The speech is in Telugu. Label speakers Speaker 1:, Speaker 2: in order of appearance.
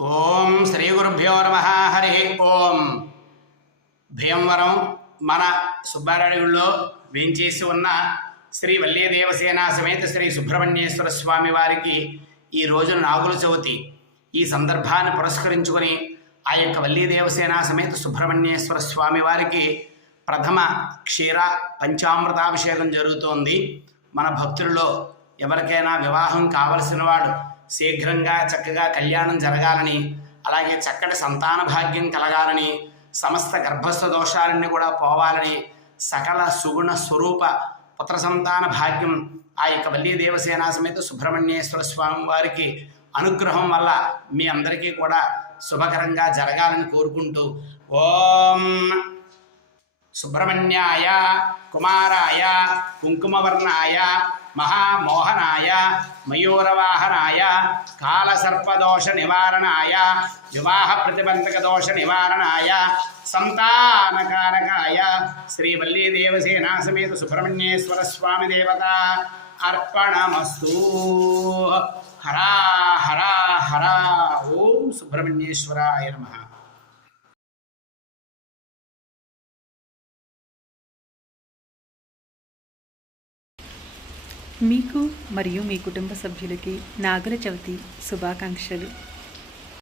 Speaker 1: ఓం శ్రీ గురుభ్యో నమ హరి ఓం. భీమవరం మన సుబ్బారాయుడులో వేంచేసి ఉన్న శ్రీ వల్లీదేవసేన సమేత శ్రీ సుబ్రహ్మణ్యేశ్వర స్వామి వారికి ఈ రోజున నాగుల చవితి. ఈ సందర్భాన్ని పురస్కరించుకొని ఆ యొక్క వల్లీదేవసేన సమేత సుబ్రహ్మణ్యేశ్వర స్వామి వారికి ప్రథమ క్షీర పంచామృతాభిషేకం జరుగుతోంది. మన భక్తుల్లో ఎవరికైనా వివాహం కావలసిన వాడు శీఘ్రంగా చక్కగా కళ్యాణం జరగాలని అలాగే చక్కటి సంతాన భాగ్యం కలగాలని సమస్త గర్భస్థ దోషాలన్నీ కూడా పోవాలని సకల సుగుణ స్వరూప పుత్ర సంతాన భాగ్యం ఆ యొక్క వల్లీ దేవసేన సమేత సుబ్రహ్మణ్యేశ్వర స్వామి వారికి అనుగ్రహం వల్ల మీ అందరికీ కూడా శుభకరంగా జరగాలని కోరుకుంటూ ఓం सुब्रह्मण्याय, कुमाराय कुंकुमवर्णाय महामोहनाय, मयूरवाहनाय, कालसर्पदोषनिवारणाय, विवाहप्रतिबन्धकदोषनिवारणाय, सन्तानकारकाय स्वामी देवता अर्पणमस्तु। हरा हरा हरा, ओम सुब्रह्मण्येश्वराय नमः।
Speaker 2: మీకు మరియు మీ కుటుంబ సభ్యులకి నాగుల చవితి శుభాకాంక్షలు.